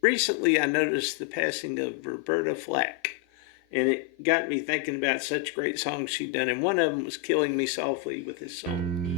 recently I noticed the passing of Roberta Flack, and it got me thinking about such great songs she'd done. And one of them was "Killing Me Softly" with this song.